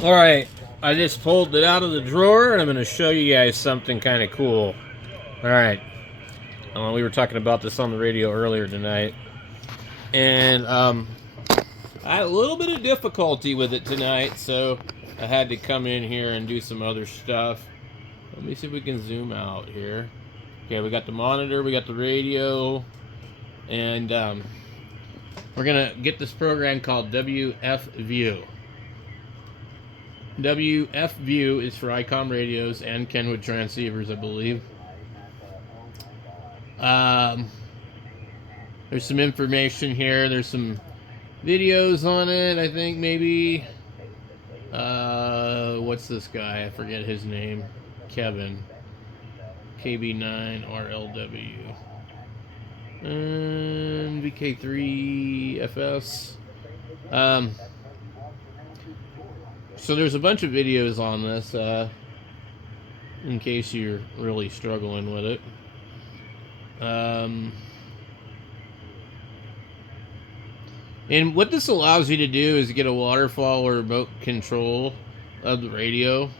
Alright, I just pulled it out of the drawer and I'm going to show you guys something kind of cool. Alright, we were talking about this on the radio earlier tonight. And I had a little bit of difficulty with it tonight, so I had to come in here and do some other stuff. Let me see if we can zoom out here. Okay, we got the monitor, we got the radio, and we're going to get this program called Wfview. Wfview is for icom radios and Kenwood transceivers, I believe. There's some information here. There's some videos on it, I think, maybe. What's this guy? I forget his name. Kevin. KB9RLW. And VK3FS. So there's a bunch of videos on this, in case you're really struggling with it. And what this allows you to do is get a waterfall or remote control of the radio.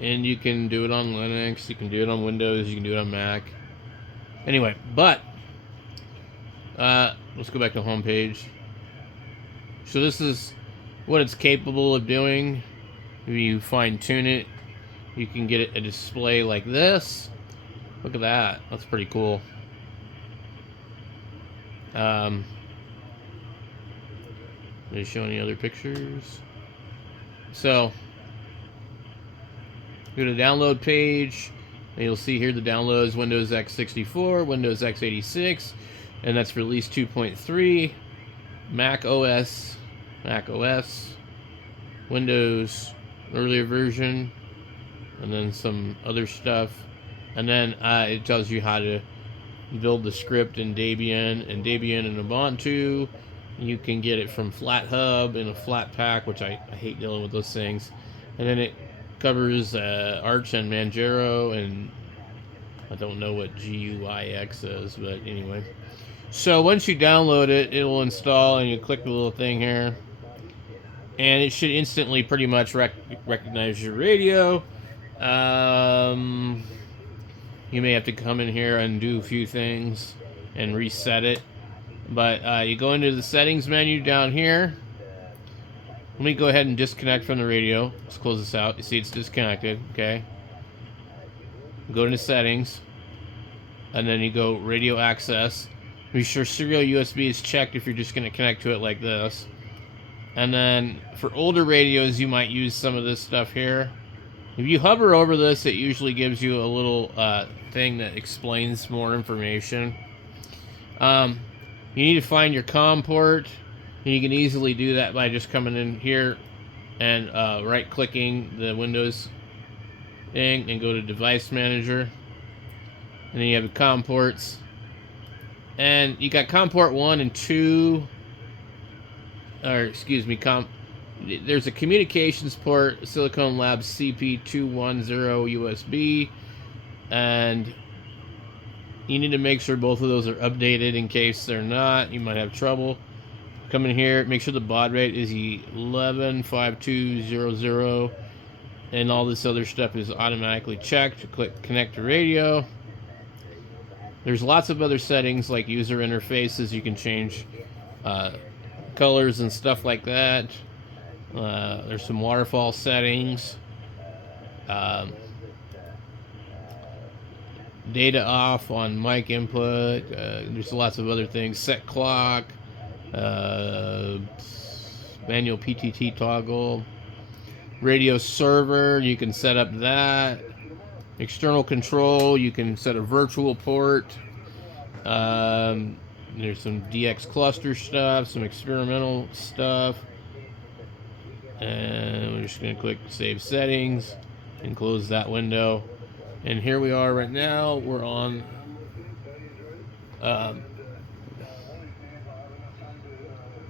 And you can do it on Linux, you can do it on Windows, you can do it on Mac. Anyway, but let's go back to home page. So this is what it's capable of doing. If you fine tune it, you can get it a display like this. Look at that. That's pretty cool. Did I show any other pictures? So, go to the download page, and you'll see here the downloads: Windows X64, Windows X86, and that's release 2.3, Mac OS, Windows earlier version, and then some other stuff. And then it tells you how to build the script in Debian and Ubuntu. You can get it from FlatHub in a flat pack, which I hate dealing with those things. And then it covers Arch and Manjaro, and I don't know what GUIX is, but anyway. So once you download it, it will install, and you click the little thing here, and it should instantly pretty much recognize your radio. You may have to come in here and do a few things and reset it. But you go into the settings menu down here. Let me go ahead and disconnect from the radio. Let's close this out. You see it's disconnected, okay? Go into settings. And then you go radio access. Be sure serial USB is checked if you're just going to connect to it like this. And then for older radios, you might use some of this stuff here. If you hover over this, it usually gives you a little thing that explains more information. You need to find your COM port, and you can easily do that by just coming in here and right-clicking the Windows thing and go to Device Manager. And then you have the COM ports. And you got COM port 1 and 2, or excuse me, there's a communications port, Silicon Labs CP210 USB, and you need to make sure both of those are updated. In case they're not, you might have trouble. Come in here, make sure the baud rate is 115200, and all this other stuff is automatically checked. Click connect to radio. There's lots of other settings like user interfaces. You can change colors and stuff like that. There's some waterfall settings. Data off on mic input. There's lots of other things. Set clock. Manual PTT toggle. Radio server, you can set up that. External control, you can set a virtual port. There's some DX cluster stuff, some experimental stuff. And we're just going to click Save Settings and close that window. And here we are right now. We're on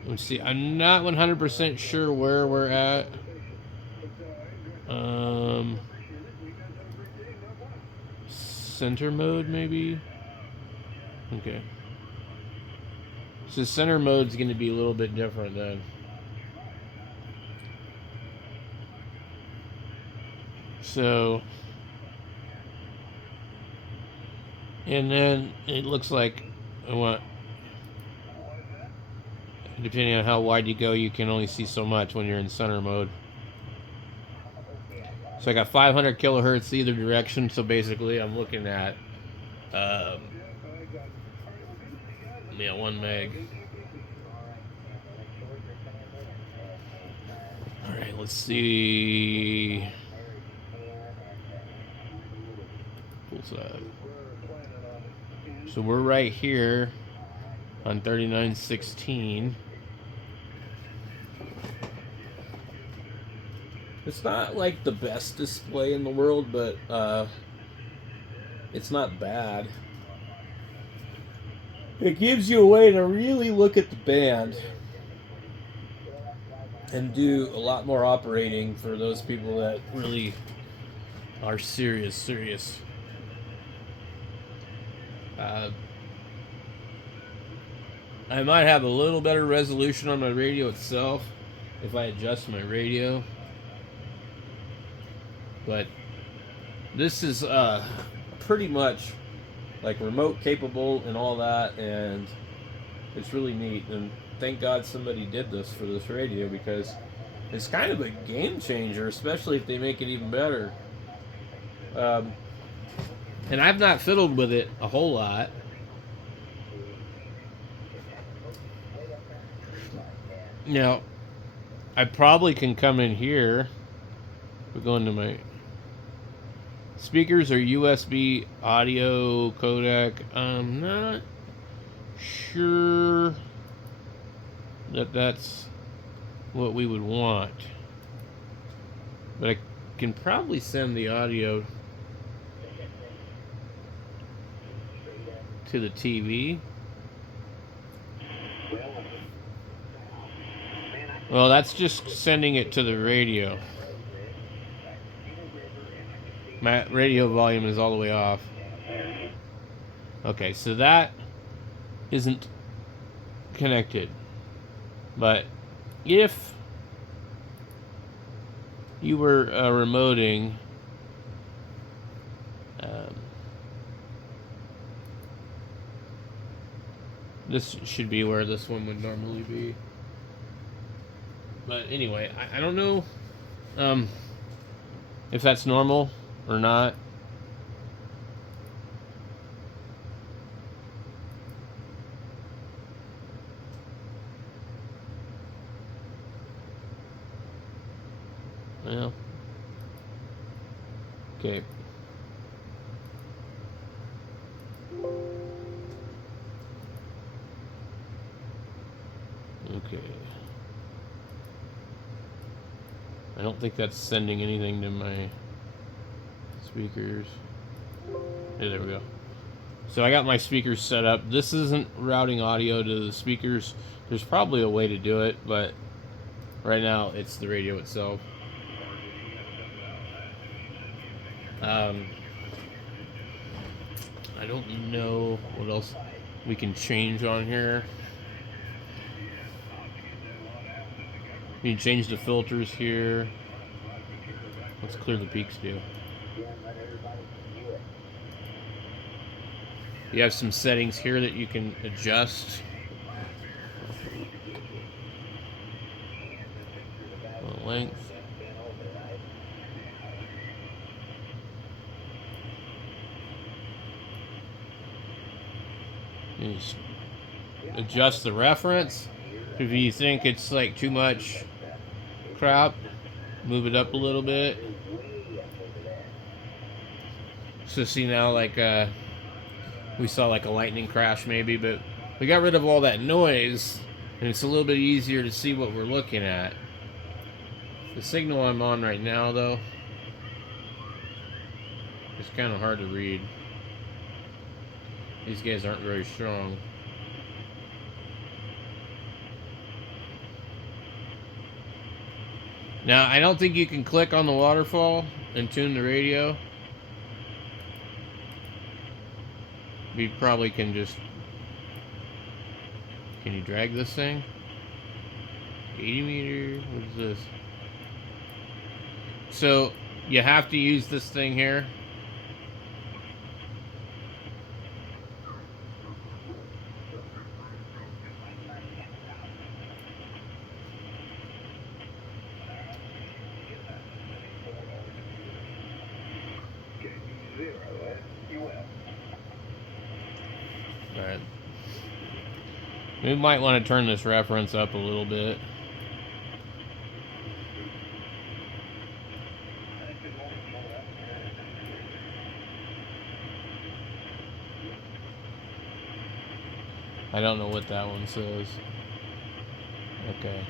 let's see. I'm not 100% sure where we're at. Center mode, maybe? Okay. So center mode's going to be a little bit different then. So, and then it looks like I want, depending on how wide you go, you can only see so much when you're in center mode. So I got 500 kilohertz either direction. So basically, I'm looking at, 1 meg. All right, let's see. Full size. So we're right here on 3916. It's not like the best display in the world, but it's not bad. It gives you a way to really look at the band and do a lot more operating for those people that really are serious. I might have a little better resolution on my radio itself if I adjust my radio. But this is pretty much like remote capable and all that, and it's really neat. And thank God somebody did this for this radio, because it's kind of a game changer, especially if they make it even better. And I've not fiddled with it a whole lot. Now, I probably can come in here. We're going to my speakers or USB audio codec. I'm not sure that that's what we would want, but I can probably send the audio to the TV. Well, that's just sending it to the radio. My radio volume is all the way off. Okay, so that isn't connected. But if you were remoting, this should be where this one would normally be. But anyway, I don't know if that's normal or not. Well, okay. Okay. I don't think that's sending anything to my speakers. Hey, there we go. So I got my speakers set up. This isn't routing audio to the speakers. There's probably a way to do it, but right now it's the radio itself. I don't know what else we can change on here. We can change the filters here. Let's clear the peaks too. You have some settings here that you can adjust. Length. You just adjust the reference. If you think it's like too much crap, move it up a little bit. So see now, like we saw like a lightning crash maybe, but we got rid of all that noise, and it's a little bit easier to see what we're looking at. The signal I'm on right now, though, it's kind of hard to read. These guys aren't very strong. Now, I don't think you can click on the waterfall and tune the radio. We probably can just... Can you drag this thing? 80 meter? What is this? So, You have to use this thing here. Alright. We might want to turn this reference up a little bit. I don't know what that one says. Okay.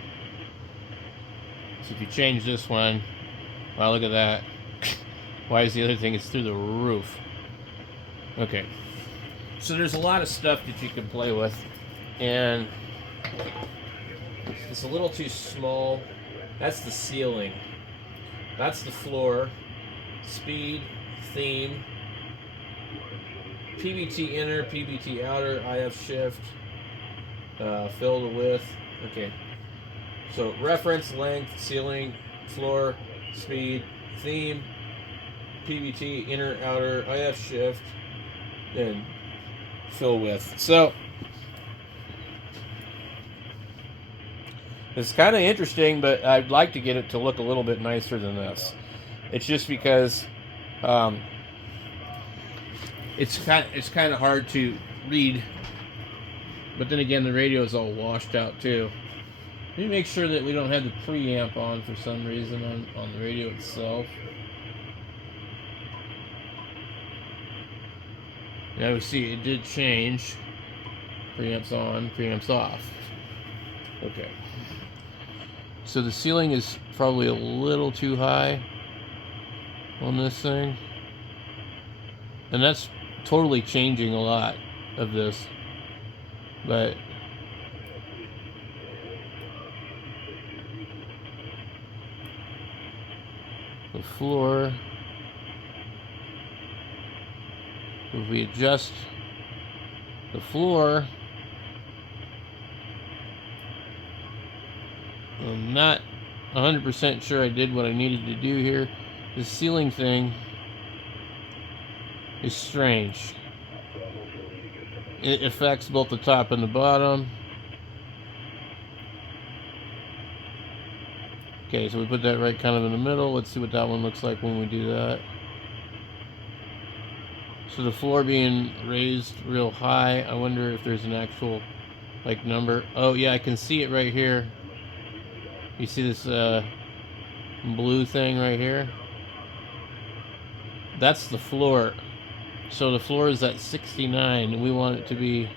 So if you change this one, wow, look at that. Why is the other thing? It's through the roof. Okay. So there's a lot of stuff that you can play with. And it's a little too small. That's the ceiling. That's the floor. Speed, theme, PBT inner, PBT outer, IF shift, fill the width. Okay. So reference, length, ceiling, floor, speed, theme, PBT inner, outer, IF shift, and fill width. So it's kind of interesting, but I'd like to get it to look a little bit nicer than this. It's just because it's kind of hard to read. But then again, the radio is all washed out too. Let me make sure that we don't have the preamp on for some reason on the radio itself. Now we see it did change. Preamps on, preamps off. Okay. So the ceiling is probably a little too high on this thing. And that's totally changing a lot of this. But the floor, if we adjust the floor, I'm not 100% sure I did what I needed to do here. The ceiling thing is strange. It affects both the top and the bottom. Okay, so we put that right kind of in the middle. Let's see what that one looks like when we do that. So the floor being raised real high. I wonder if there's an actual like number. Oh yeah, I can see it right here. You see this blue thing right here? That's the floor. So the floor is at 69 and we want it to be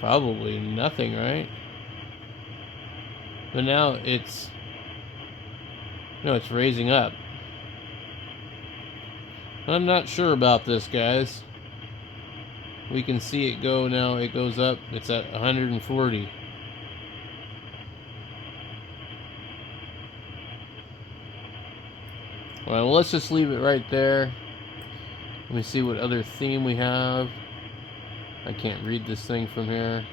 probably nothing, right? But now it's raising up. I'm not sure about this, guys. We can see it go now. It goes up. It's at 140. Well, let's just leave it right there. Let me see what other theme we have. I can't read this thing from here.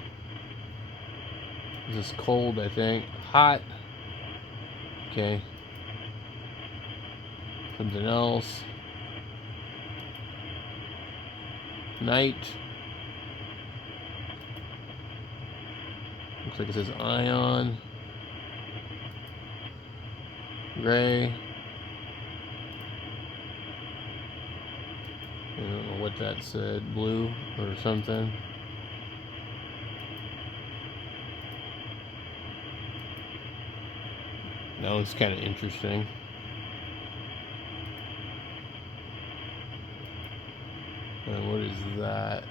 This is cold, I think. Hot. Okay. Something else. Night. Looks like it says ion. Gray. I don't know what that said. Blue or something. That one's kind of interesting. And what is that?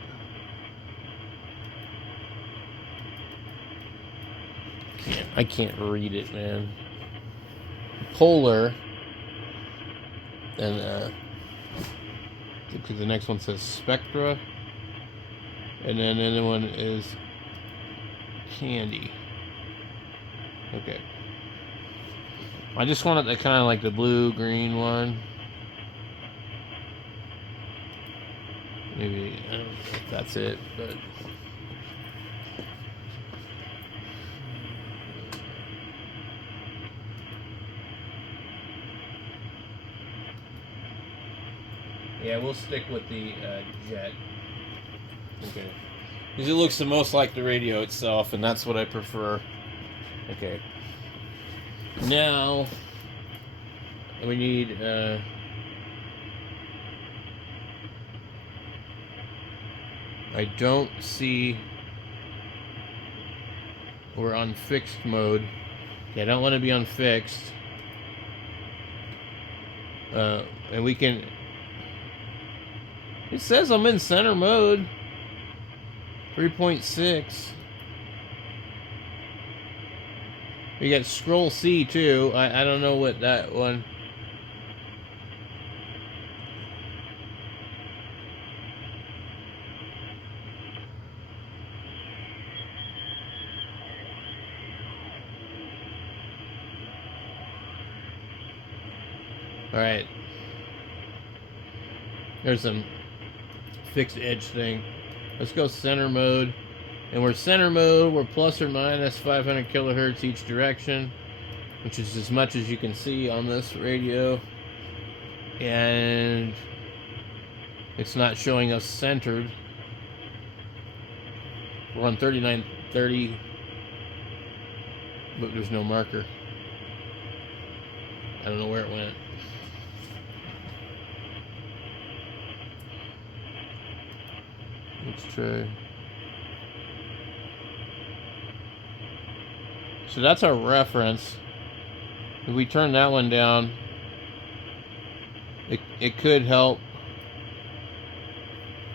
I can't read it, man. Polar. And the next one says Spectra. And then the other one is Candy. Okay. I just wanted the kind of like the blue green one. Maybe I don't know if that's it, but Yeah, we'll stick with the jet. Okay. Because it looks the most like the radio itself, and that's what I prefer. Okay. Now, we need... I don't see... We're on fixed mode. Okay, I don't want to be on fixed. And we can... It says I'm in center mode. 3.6. We got scroll C too. I don't know what that one... Alright. There's some fixed edge thing. Let's go center mode. And we're center mode. We're plus or minus 500 kilohertz each direction, which is as much as you can see on this radio. And it's not showing us centered. We're on 3930, but there's no marker. I don't know where it went. Let's try. So that's our reference. If we turn that one down, it could help.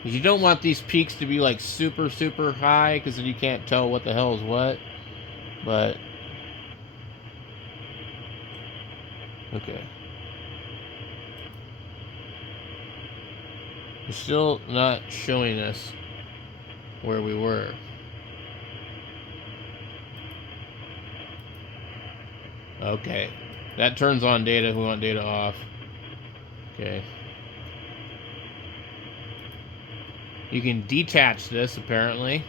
You don't want these peaks to be like super high, because then you can't tell what the hell is what. But okay. It's still not showing us where we were. Okay. That turns on data. We want data off. Okay. You can detach this, apparently.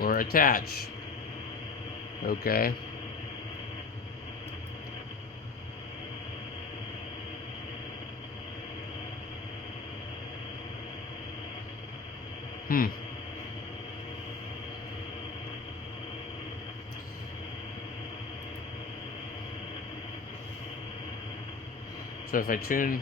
Or attach. Okay. So if I tune...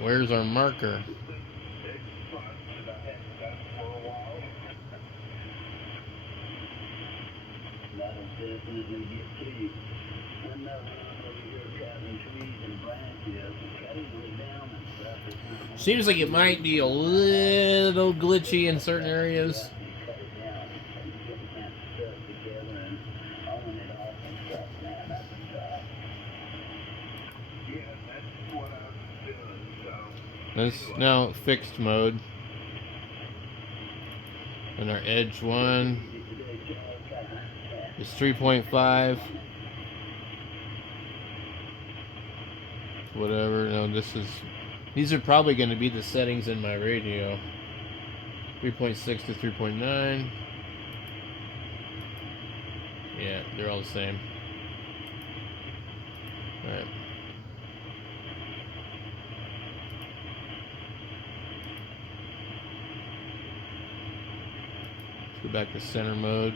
Where's our marker? Seems like it might be a little glitchy in certain areas. It's now fixed mode. And our edge 1 is 3.5. Whatever. No, this is... These are probably going to be the settings in my radio. 3.6 to 3.9. Yeah, they're all the same. Alright. Let's go back to center mode.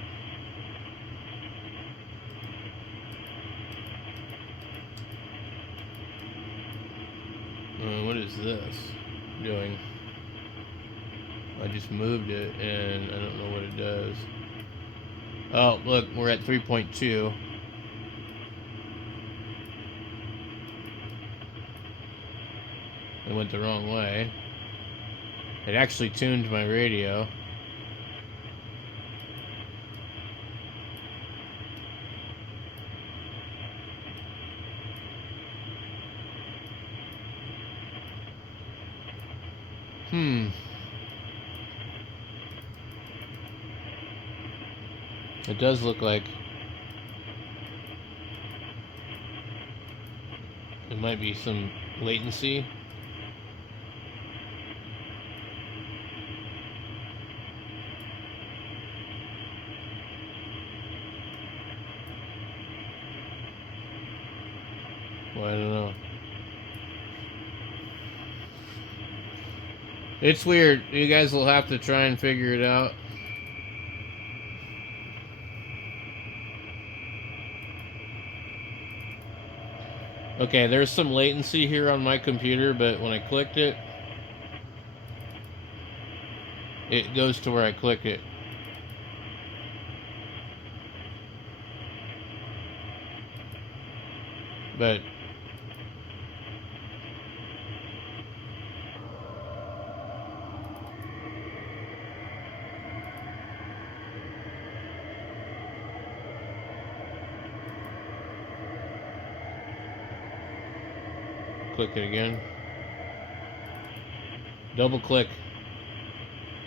What is this doing? I just moved it and I don't know what it does. Oh, look, we're at 3.2. It went the wrong way. It actually tuned my radio. It does look like it might be some latency. I don't know. It's weird. You guys will have to try and figure it out. Okay, there's some latency here on my computer, but when I clicked it, it goes to where I click it. But click it again. Double click.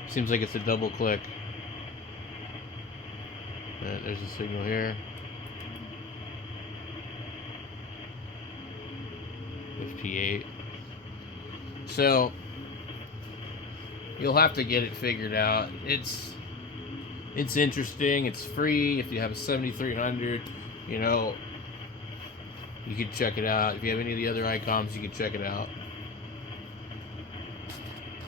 Seems like it's a double click. There's a signal here. 58. So you'll have to get it figured out. It's interesting. It's free. If you have a 7300, you know, you can check it out. If you have any of the other icoms, you can check it out.